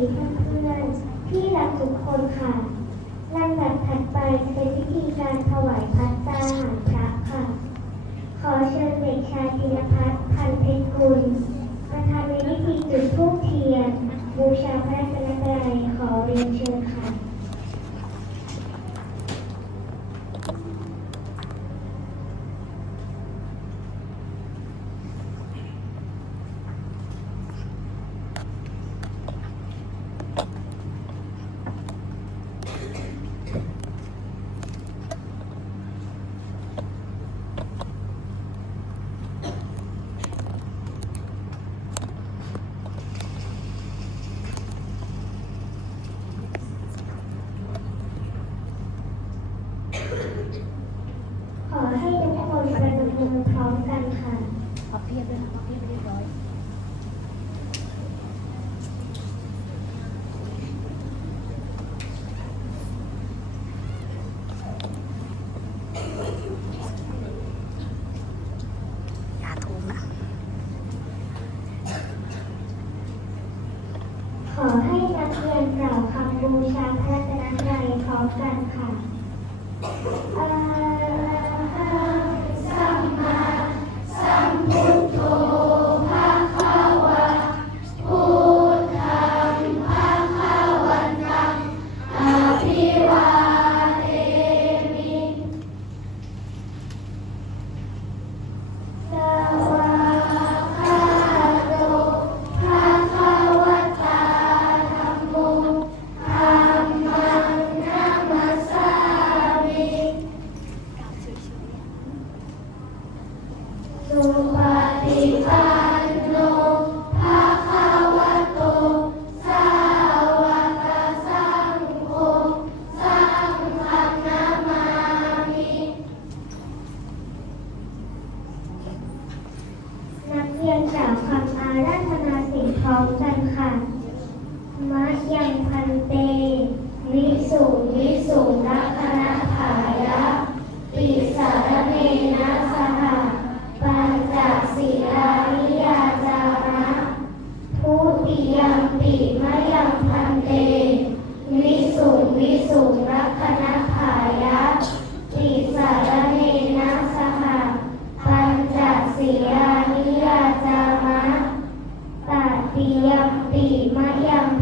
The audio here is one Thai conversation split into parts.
ดีเพื่อนๆที่รักทุกคนค่ะลำดับถัดไปเป็นพิธีการถวายพัตตาหารพระค่ะ ขอเชิญเด็กชายธีรพัฒน์พันเพชรกุลประธานในพิธีจุดธูปเทียนบูชาพระรัตนตรัยขอเรียนเชิญ กล่าวคำบูชาพระรัตนตรพร้อมกันค่ะ yang lima yang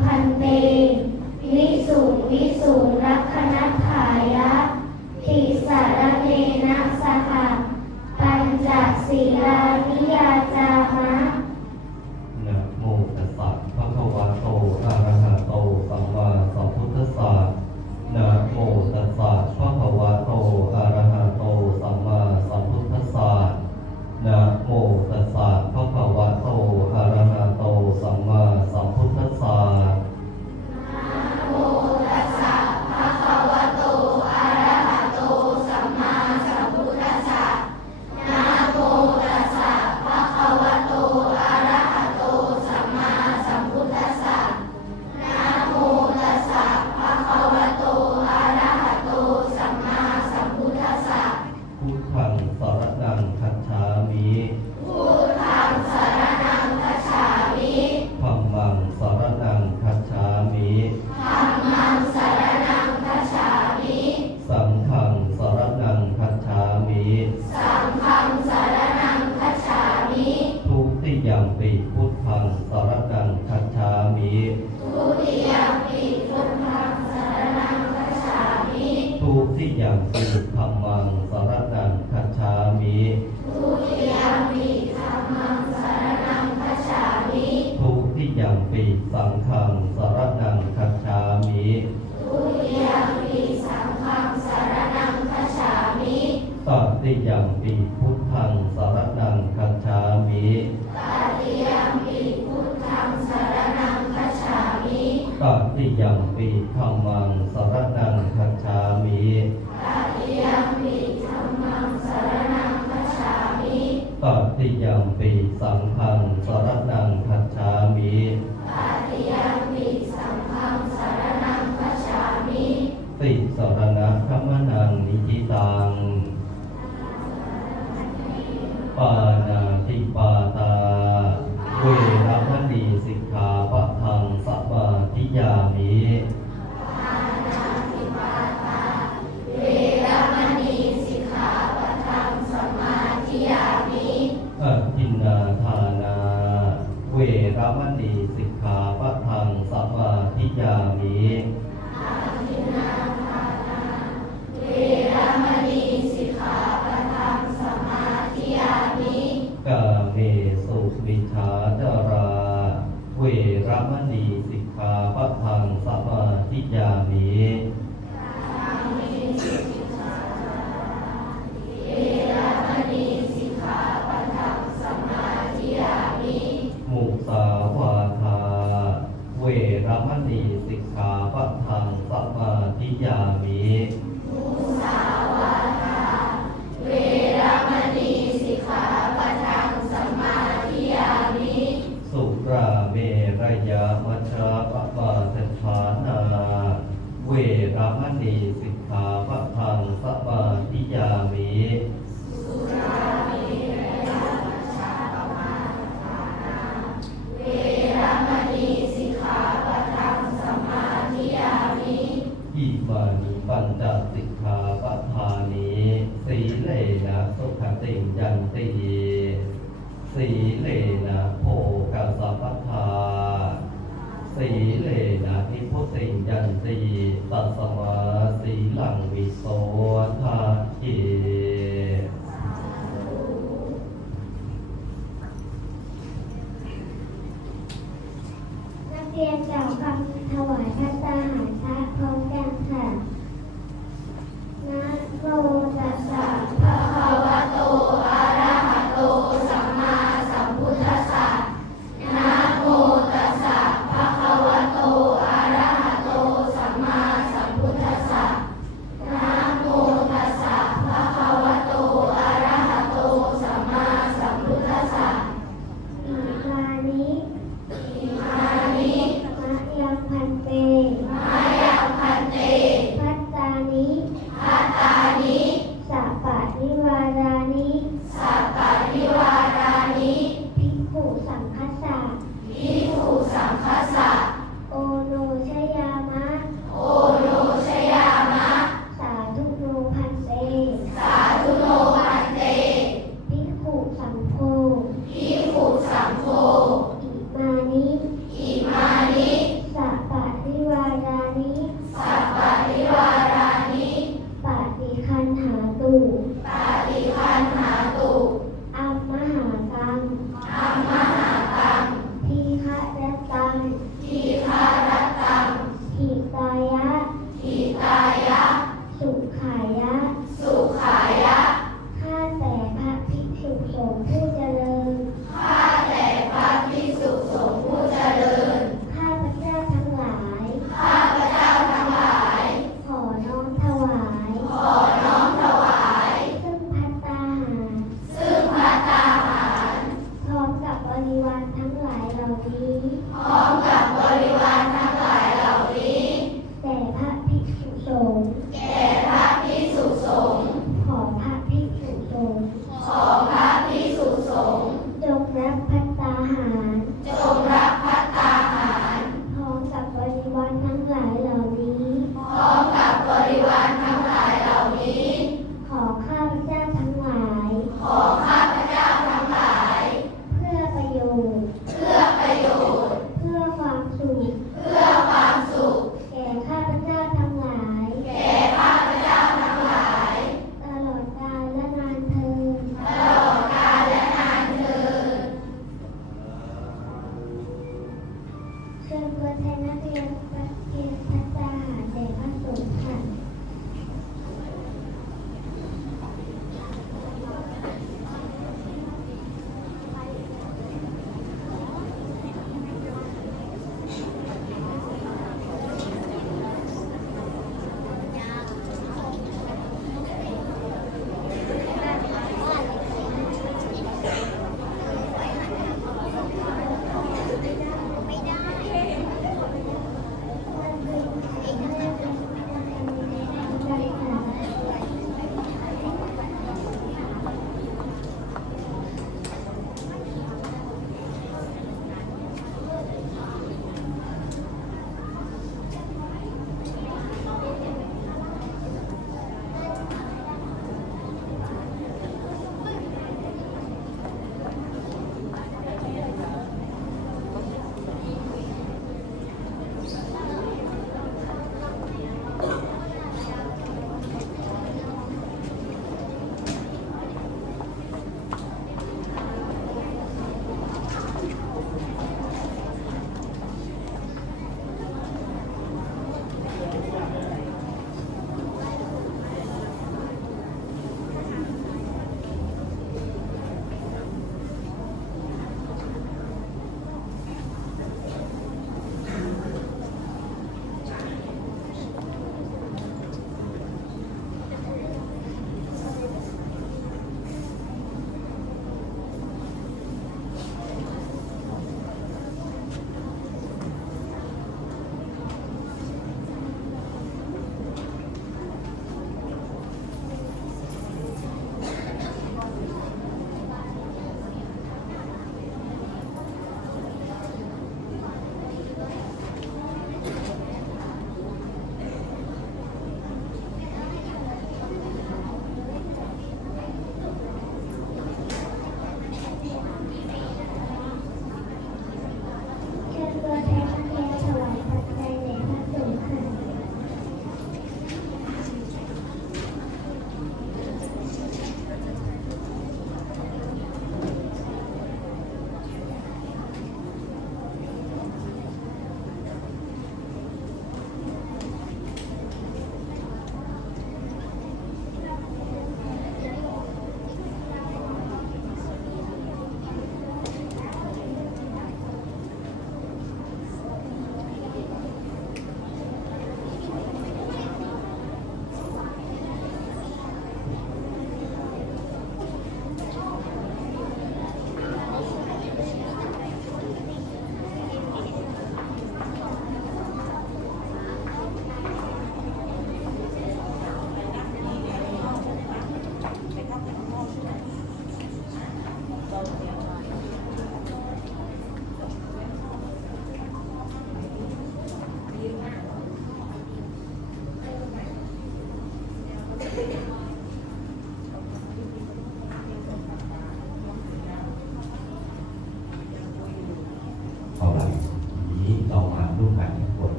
อย่างสุธรรมังสาร Sarah. สุวิชาจารา เวรมณีสิกขาปัทังสัพพิยามิ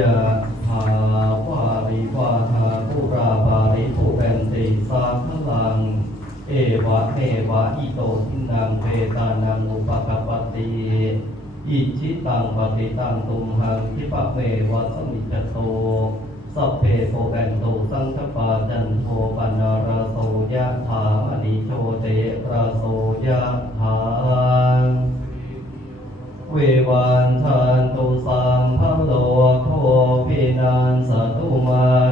ยะถาวาริวาทาผู้ราบาริผู้เป็นติสาพลัเอวะเอวะอิตทินังเวตานังอุปกติอิจิตังปฏิตังตุมหังทิปะเมวะสมิจโตสัพเพโสแกนโตสังคปาจันโทปนารโสยะถาอนิโชเตระโสยะถาเววันทานตุสัง ปินันสัตุมา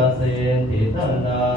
าเสนทิทันา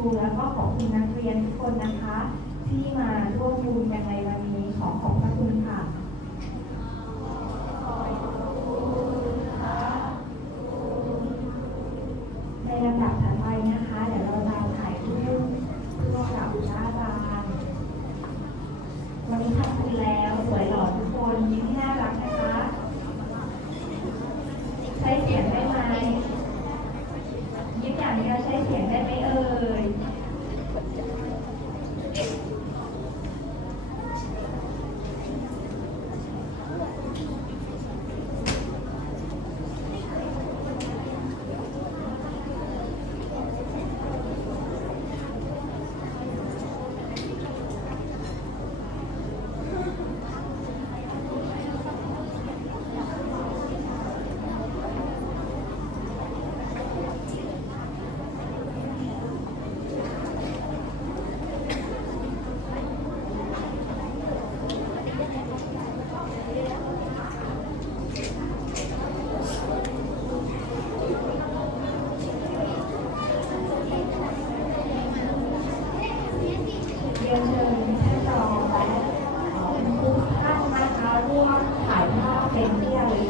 รูแล้วก็ขอบคุณนักเรียนทุกคนนะคะ ที่มาร่วมบุญกันในวันนี้ขอขอบคุณ 这样的一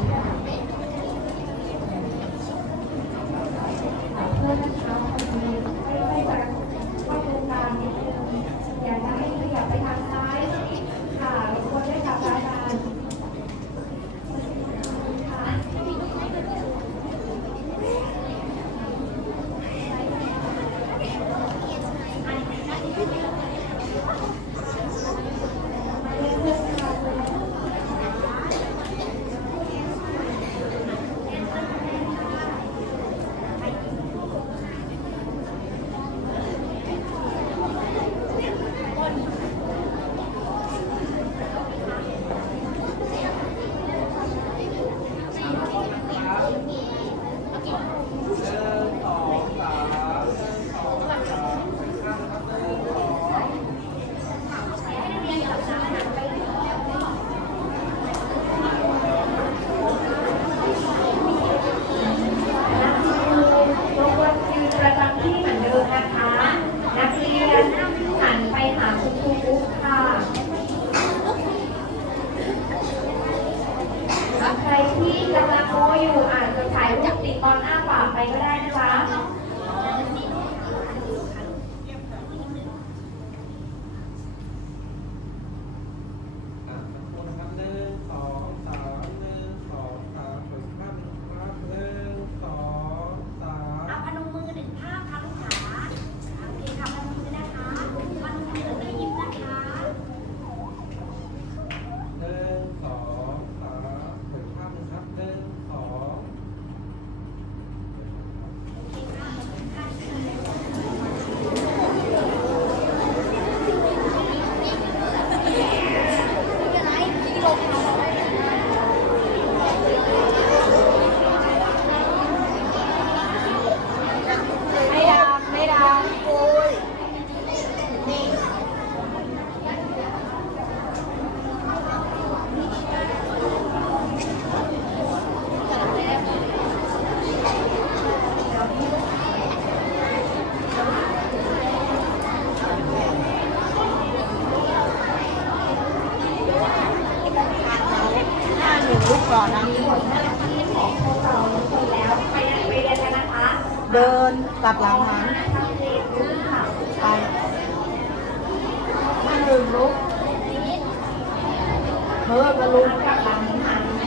เออกระลูกกหลังหัน